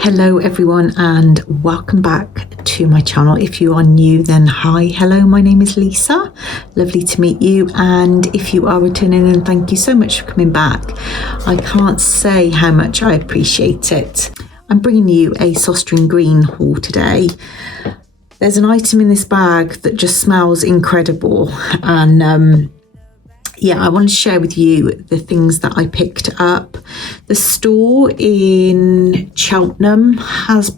Hello everyone and welcome back to my channel. If you are new, then hi, hello, my name is Lisa, lovely to meet you, and if you are returning, then thank you so much for coming back. I can't say how much I appreciate it. I'm bringing you a SOSTRENE green haul today. There's an item in this bag that just smells incredible, and yeah, I want to share with you the things that I picked up. The store in Cheltenham has,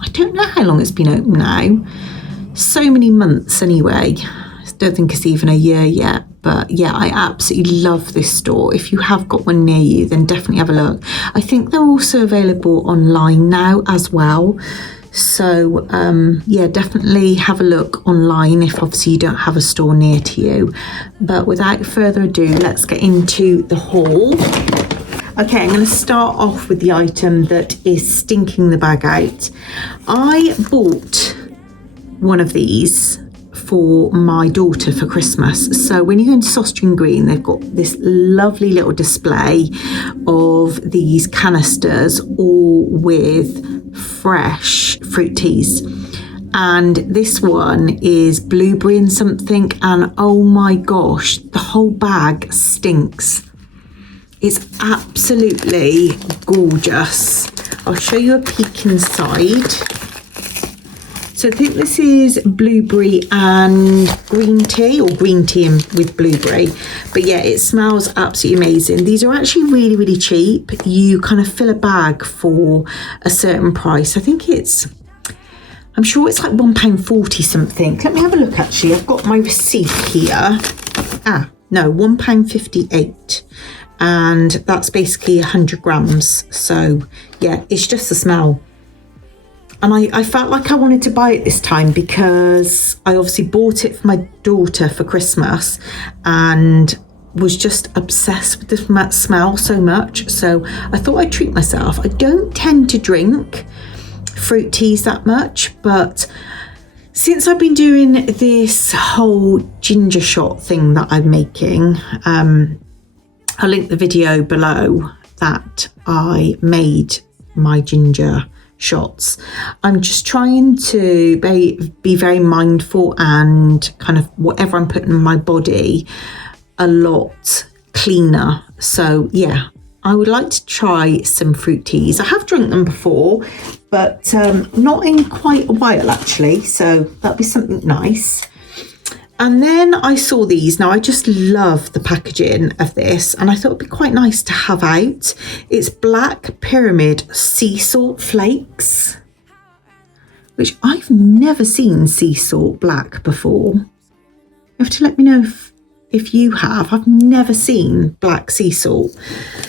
I don't know how long it's been open now, so many months anyway. I don't think it's even a year yet, but yeah, I absolutely love this store. If you have got one near you, then definitely have a look. I think they're also available online now as well. So yeah, definitely have a look online if obviously you don't have a store near to you. But without further ado, let's get into the haul. Okay, I'm going to start off with the item that is stinking the bag out. I bought one of these for my daughter for Christmas. So when you go into SOSTRENE Green, they've got this lovely little display of these canisters, all with fresh fruit teas, and this one is blueberry and something, and oh my gosh, the whole bag stinks. It's absolutely gorgeous. I'll show you a peek inside. So I think this is blueberry and green tea, or green tea with blueberry. But yeah, it smells absolutely amazing. These are actually really, really cheap. You kind of fill a bag for a certain price. I think I'm sure it's like £1.40 something. Let me have a look actually. I've got my receipt here. No, £1.58. And that's basically 100 grams. So yeah, it's just the smell. And I felt like I wanted to buy it this time because I obviously bought it for my daughter for Christmas and was just obsessed with the smell so much. So I thought I'd treat myself. I don't tend to drink fruit teas that much, but since I've been doing this whole ginger shot thing that I'm making, I'll link the video below that I made my ginger shots. I'm just trying to be very mindful and kind of whatever I'm putting in my body a lot cleaner. So yeah, I would like to try some fruit teas. I have drunk them before, but not in quite a while actually, so that'd be something nice. And then I saw these. Now I just love the packaging of this, and I thought it'd be quite nice to have out. It's Black Pyramid Sea Salt Flakes, which I've never seen sea salt black before. You have to let me know if you have. I've never seen black sea salt.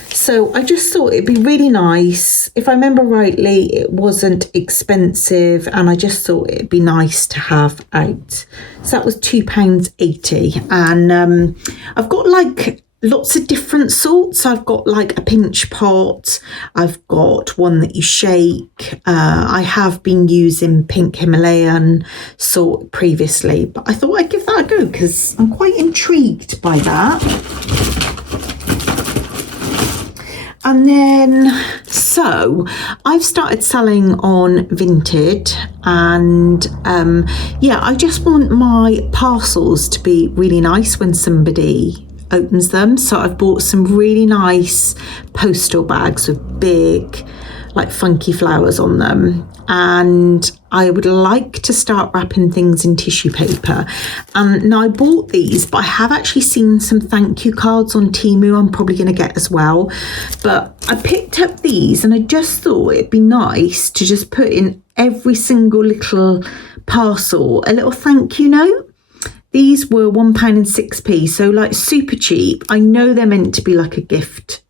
So I just thought it'd be really nice. If I remember rightly, it wasn't expensive, and I just thought it'd be nice to have out. So that was £2.80, and I've got like lots of different salts. I've got like a pinch pot. I've got one that you shake. I have been using pink Himalayan salt previously, but I thought I'd give that a go because I'm quite intrigued by that. And then, so I've started selling on Vinted, and yeah, I just want my parcels to be really nice when somebody opens them. So I've bought some really nice postal bags with big, like funky flowers on them, and I would like to start wrapping things in tissue paper. Now I bought these, but I have actually seen some thank you cards on Temu I'm probably going to get as well. But I picked up these, and I just thought it'd be nice to just put in every single little parcel a little thank you note. These were £1.06, so like super cheap. I know they're meant to be like a gift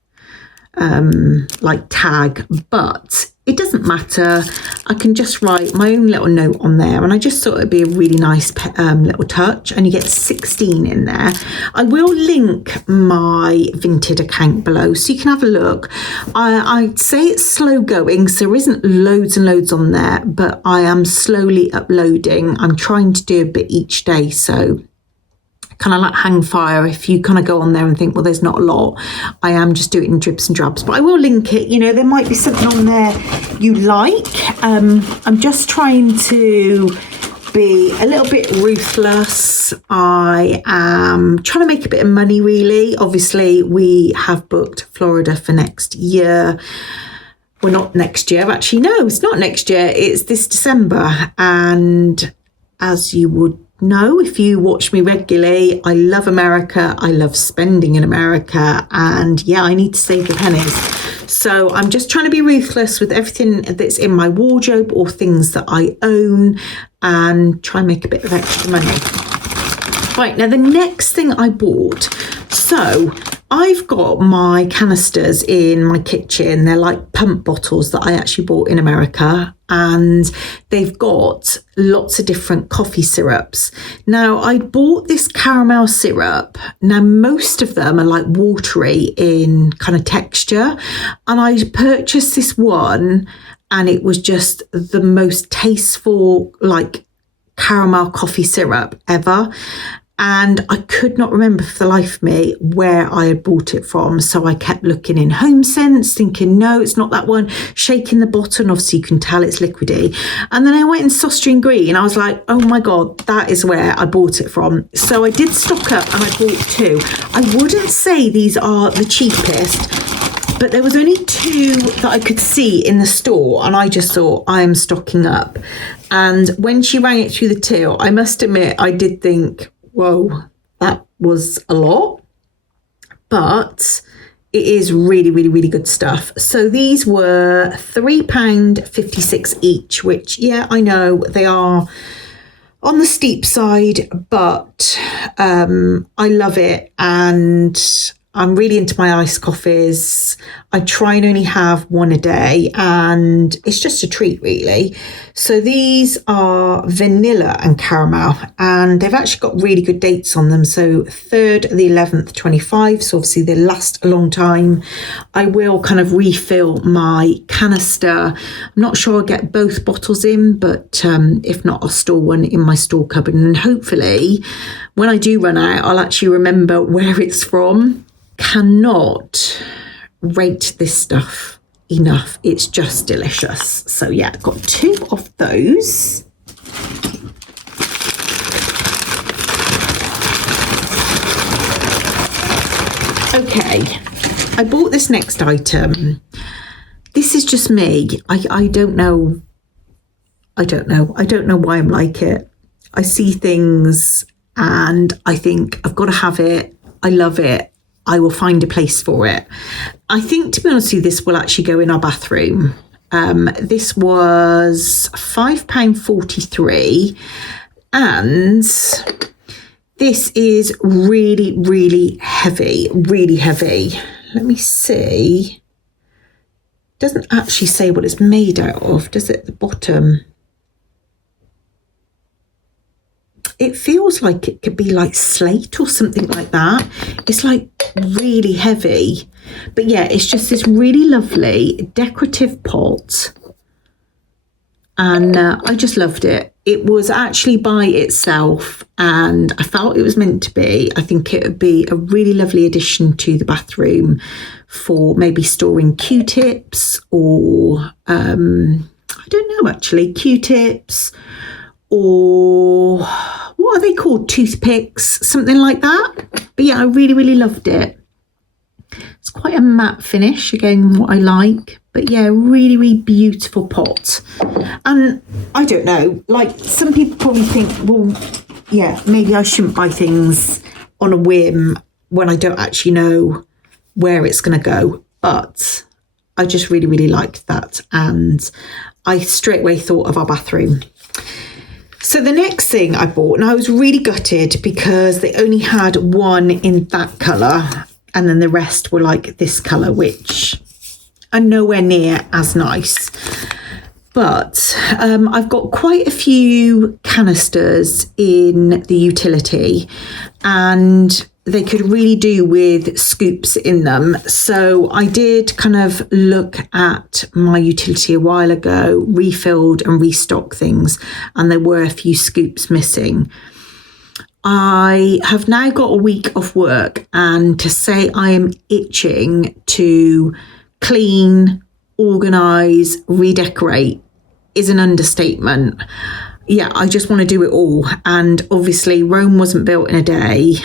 like tag, but it doesn't matter. I can just write my own little note on there, and I just thought it'd be a really nice little touch, and you get 16 in there. I will link my Vinted account below so you can have a look. I'd say it's slow going, so there isn't loads and loads on there, but I am slowly uploading. I'm trying to do a bit each day, so kind of like hang fire. If you kind of go on there and think, well, there's not a lot, I am just doing it in dribs and drabs, but I will link it. You know, there might be something on there you like. I'm just trying to be a little bit ruthless. I am trying to make a bit of money, really. Obviously, we have booked Florida for next year. Well, not next year, actually. No, it's not next year. It's this December. And as you would know, if you watch me regularly, I love America. I love spending in America. And yeah, I need to save the pennies. So I'm just trying to be ruthless with everything that's in my wardrobe or things that I own and try and make a bit of extra money. Right, now the next thing I bought, so I've got my canisters in my kitchen. They're like pump bottles that I actually bought in America, and they've got lots of different coffee syrups. Now, I bought this caramel syrup. Now, most of them are like watery in kind of texture, and I purchased this one, and it was just the most tasteful, like caramel coffee syrup ever. And I could not remember for the life of me where I had bought it from. So I kept looking in HomeSense, thinking, no, it's not that one. Shaking the bottle, obviously you can tell it's liquidy. And then I went in SOSTRENE Green. I was like, oh my God, that is where I bought it from. So I did stock up and I bought two. I wouldn't say these are the cheapest, but there was only two that I could see in the store. And I just thought, I am stocking up. And when she rang it through the till, I must admit, I did think, whoa, that was a lot, but it is really, really, really good stuff. So these were £3.56 each, which, yeah, I know they are on the steep side, but I love it. And I'm really into my iced coffees. I try and only have one a day, and it's just a treat, really. So these are vanilla and caramel, and they've actually got really good dates on them. So 3rd of the 11th, 25. So obviously they last a long time. I will kind of refill my canister. I'm not sure I'll get both bottles in, but if not, I'll store one in my store cupboard. And hopefully when I do run out, I'll actually remember where it's from. Cannot rate this stuff enough. It's just delicious. So yeah, got two of those. Okay, I bought this next item. This is just me. I don't know. I don't know why I'm like it. I see things and I think I've got to have it. I love it. I will find a place for it. I think, to be honest with you, this will actually go in our bathroom. This was £5.43, and this is really, really heavy, really heavy. Let me see. Doesn't actually say what it's made out of, does it, at the bottom? It feels like it could be like slate or something like that. It's like really heavy. But yeah, it's just this really lovely decorative pot. And I just loved it. It was actually by itself, and I felt it was meant to be. I think it would be a really lovely addition to the bathroom for maybe storing Q-tips or, I don't know actually, Q-tips or what are they called? Toothpicks, something like that. But yeah, I really, really loved it. It's quite a matte finish, again, what I like. But yeah, really, really beautiful pot. And I don't know, like some people probably think, well, yeah, maybe I shouldn't buy things on a whim when I don't actually know where it's going to go. But I just really, really liked that. And I straight away thought of our bathroom. So the next thing I bought, and I was really gutted because they only had one in that colour, and then the rest were like this colour, which are nowhere near as nice. But I've got quite a few canisters in the utility, and they could really do with scoops in them. So I did kind of look at my utility a while ago, refilled and restocked things, and there were a few scoops missing. I have now got a week off work, and to say I am itching to clean, organise, redecorate is an understatement. Yeah, I just want to do it all. And obviously Rome wasn't built in a day.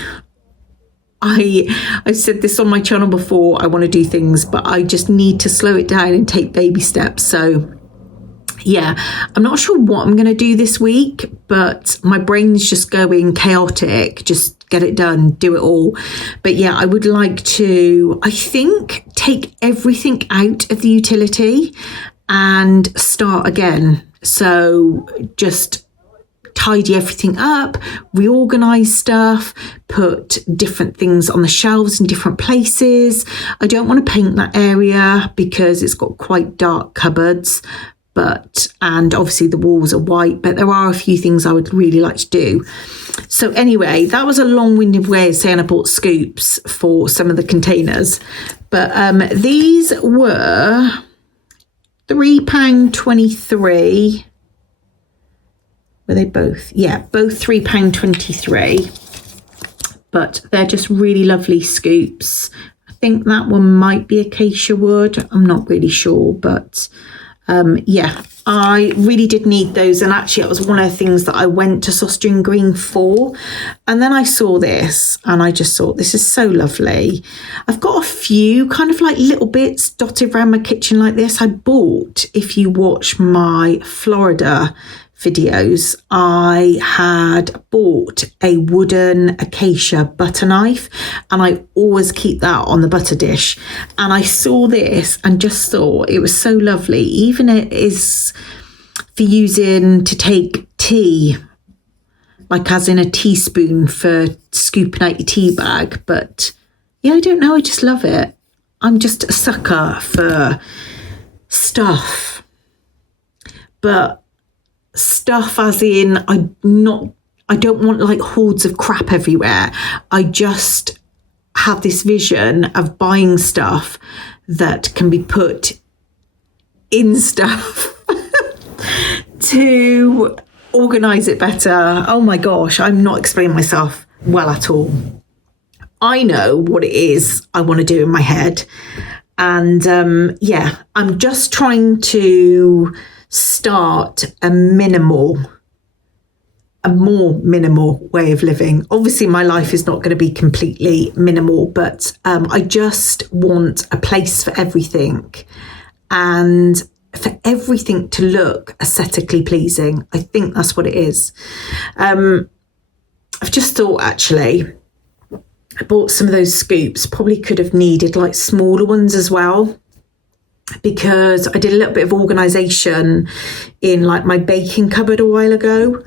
I've said this on my channel before, I want to do things, but I just need to slow it down and take baby steps. So yeah, I'm not sure what I'm going to do this week, but my brain's just going chaotic. Just get it done, do it all. But yeah, I would like to, I think, take everything out of the utility and start again. So just tidy everything up, reorganize stuff, put different things on the shelves in different places. I don't want to paint that area because it's got quite dark cupboards, and obviously the walls are white, but there are a few things I would really like to do. So anyway, that was a long-winded way of saying I bought scoops for some of the containers, but these were £3.23. Were they both? Yeah, both £3.23. But they're just really lovely scoops. I think that one might be acacia wood. I'm not really sure, but yeah, I really did need those. And actually, it was one of the things that I went to SOSTRENE Green for. And then I saw this and I just thought, this is so lovely. I've got a few kind of like little bits dotted around my kitchen like this. I bought, if you watch my Florida videos, I had bought a wooden acacia butter knife, and I always keep that on the butter dish. And I saw this and just thought it was so lovely. Even it is for using to take tea, like as in a teaspoon for scooping out your tea bag. But yeah, I don't know, I just love it. I'm just a sucker for stuff, but stuff as in I don't want like hordes of crap everywhere. I just have this vision of buying stuff that can be put in stuff to organise it better. Oh my gosh, I'm not explaining myself well at all. I know what it is I want to do in my head, and yeah, I'm just trying to start a more minimal way of living. Obviously my life is not going to be completely minimal, but I just want a place for everything and for everything to look aesthetically pleasing. I think that's what it is. I've just thought, actually, I bought some of those scoops, probably could have needed like smaller ones as well, because I did a little bit of organisation in like my baking cupboard a while ago,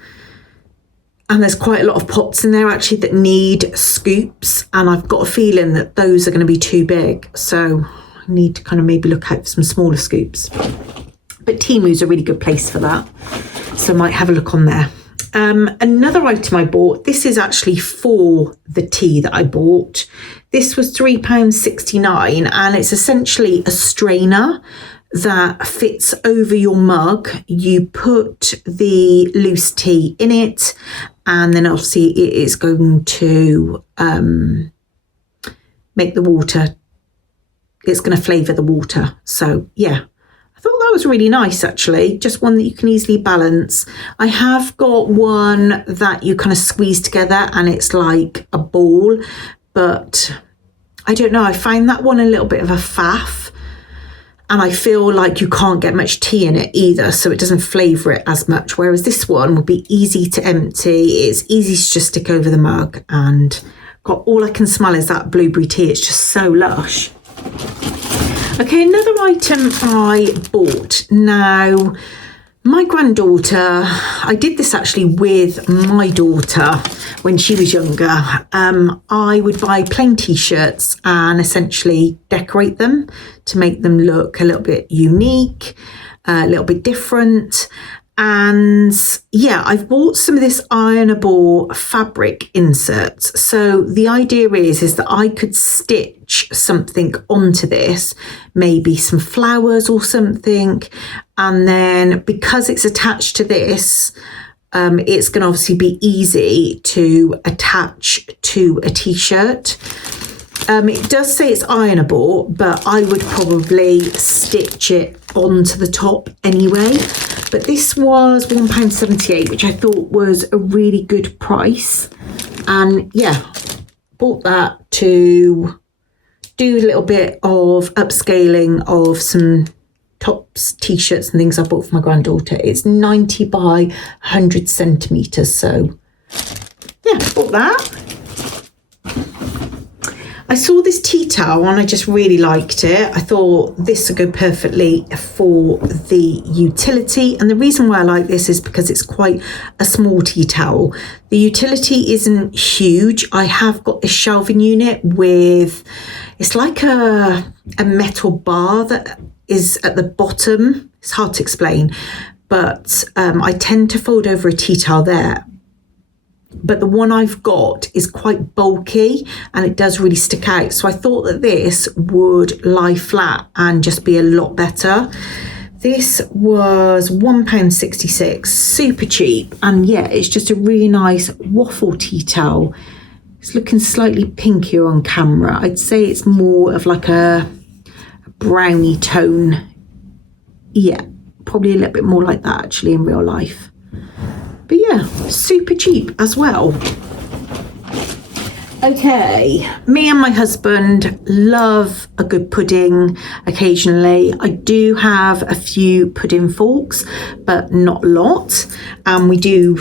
and there's quite a lot of pots in there actually that need scoops, and I've got a feeling that those are going to be too big, so I need to kind of maybe look out for some smaller scoops. But Temu's a really good place for that, so I might have a look on there. Another item I bought, this is actually for the tea that I bought. This was £3.69, and it's essentially a strainer that fits over your mug. You put the loose tea in it, and then obviously it is going to make the water, it's going to flavour the water. So yeah, I thought that was really nice, actually. Just one that you can easily balance. I have got one that you kind of squeeze together and it's like a ball, but I don't know, I find that one a little bit of a faff, and I feel like you can't get much tea in it either, so it doesn't flavour it as much, whereas this one would be easy to empty. It's easy to just stick over the mug, and got, all I can smell is that blueberry tea. It's just so lush. Okay, another item I bought. Now, my granddaughter, I did this actually with my daughter when she was younger. I would buy plain t-shirts and essentially decorate them to make them look a little bit unique, a little bit different. And yeah, I've bought some of this Ironable fabric inserts. So the idea is that I could stitch something onto this, maybe some flowers or something. And then because it's attached to this, it's going to obviously be easy to attach to a t-shirt. It does say it's ironable, but I would probably stitch it onto the top anyway. But this was £1.78, which I thought was a really good price. And yeah, bought that to do a little bit of upscaling of some tops, t-shirts and things I bought for my granddaughter. It's 90 by 100 centimetres, so yeah, bought that. I saw this tea towel and I just really liked it. I thought this would go perfectly for the utility, and the reason why I like this is because it's quite a small tea towel. The utility isn't huge. I have got this shelving unit with, it's like a metal bar that is at the bottom. It's hard to explain, but I tend to fold over a tea towel there. But the one I've got is quite bulky and it does really stick out. So I thought that this would lie flat and just be a lot better. This was £1.66, super cheap. And yeah, it's just a really nice waffle tea towel. It's looking slightly pinkier on camera. I'd say it's more of like a brownie tone. Yeah, probably a little bit more like that actually in real life. But yeah, super cheap as well. Okay, me and my husband love a good pudding occasionally. I do have a few pudding forks, but not a lot. And we do,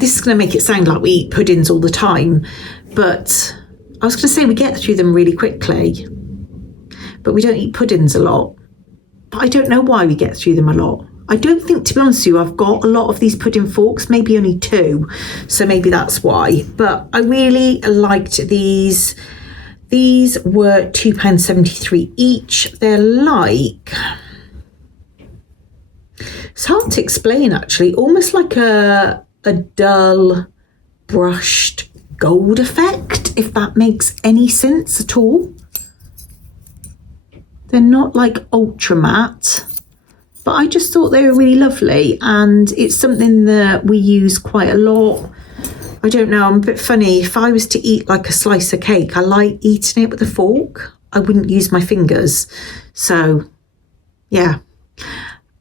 this is going to make it sound like we eat puddings all the time, but I was going to say we get through them really quickly, but we don't eat puddings a lot. But I don't know why we get through them a lot. I don't think, to be honest with you, I've got a lot of these pudding forks, maybe only 2, so maybe that's why. But I really liked these. These were £2.73 each. They're like, it's hard to explain actually, almost like a dull brushed gold effect, if that makes any sense at all. They're not like ultra matte, but I just thought they were really lovely, and it's something that we use quite a lot. I don't know, I'm a bit funny. If I was to eat like a slice of cake, I like eating it with a fork. I wouldn't use my fingers. So yeah,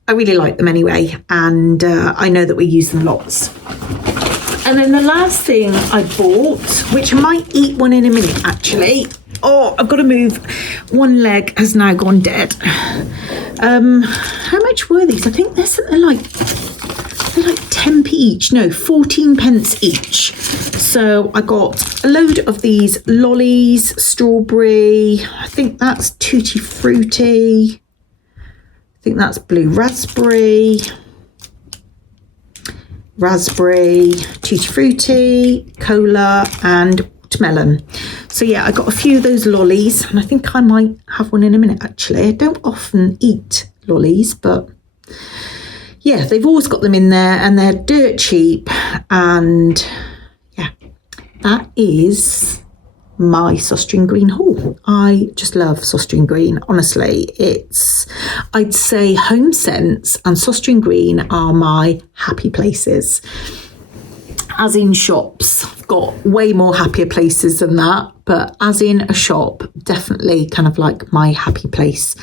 I really like them anyway, and I know that we use them lots. And then the last thing I bought, which I might eat one in a minute actually. Oh, I've got to move. One leg has now gone dead. How much were these? I think they're something like 10p each. No, 14 pence each. So I got a load of these lollies, strawberry. I think that's tutti frutti. I think that's blue raspberry. Raspberry, tutti frutti, cola, and melon. So yeah, I got a few of those lollies, and I think I might have one in a minute actually. I don't often eat lollies, but yeah, they've always got them in there and they're dirt cheap. And yeah, that is my SOSTRENE Green haul. I just love SOSTRENE Green. Honestly, it's, I'd say Home Sense and SOSTRENE Green are my happy places. As in shops, I've got way more happier places than that, but as in a shop, definitely kind of like my happy place.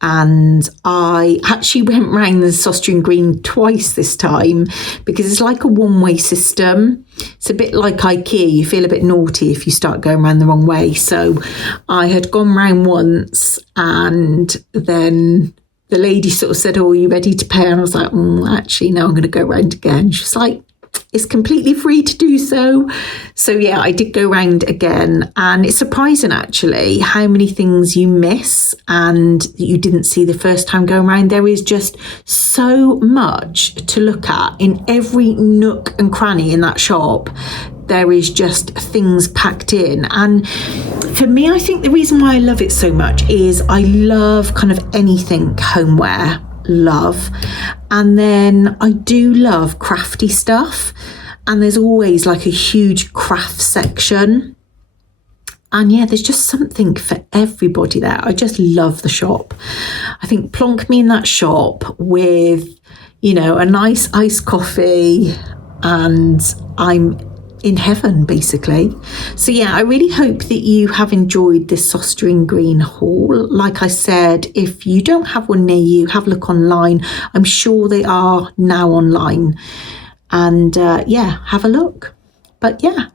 And I actually went round the SOSTRENE Green twice this time because it's like a one-way system. It's a bit like IKEA. You feel a bit naughty if you start going around the wrong way. So I had gone round once, and then the lady sort of said, "Oh, are you ready to pay?" And I was like, actually, no, I'm going to go round again. She was like, it's completely free to do so. So yeah, I did go round again, and it's surprising actually how many things you miss and that you didn't see the first time going round. There is just so much to look at in every nook and cranny in that shop. There is just things packed in. And for me, I think the reason why I love it so much is I love kind of anything homeware. Love. And then I do love crafty stuff, and there's always like a huge craft section, and yeah, there's just something for everybody there. I just love the shop. I think plonk me in that shop with, you know, a nice iced coffee and I'm in heaven basically. So yeah, I really hope that you have enjoyed this SOSTRENE green haul. Like I said, if you don't have one near you, have a look online. I'm sure they are now online, and yeah, have a look. But yeah,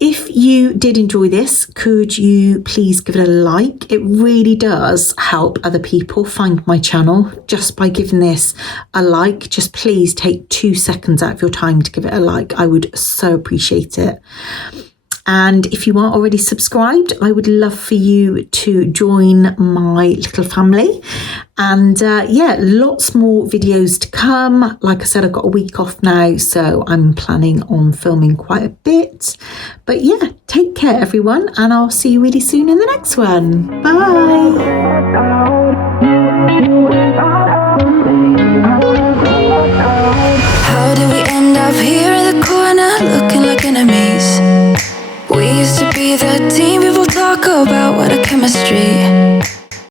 if you did enjoy this, could you please give it a like? It really does help other people find my channel just by giving this a like. Just please take 2 seconds out of your time to give it a like. I would so appreciate it. And if you aren't already subscribed, I would love for you to join my little family. And yeah, lots more videos to come. Like I said, I've got a week off now, so I'm planning on filming quite a bit. But yeah, take care everyone, and I'll see you really soon in the next one. Bye.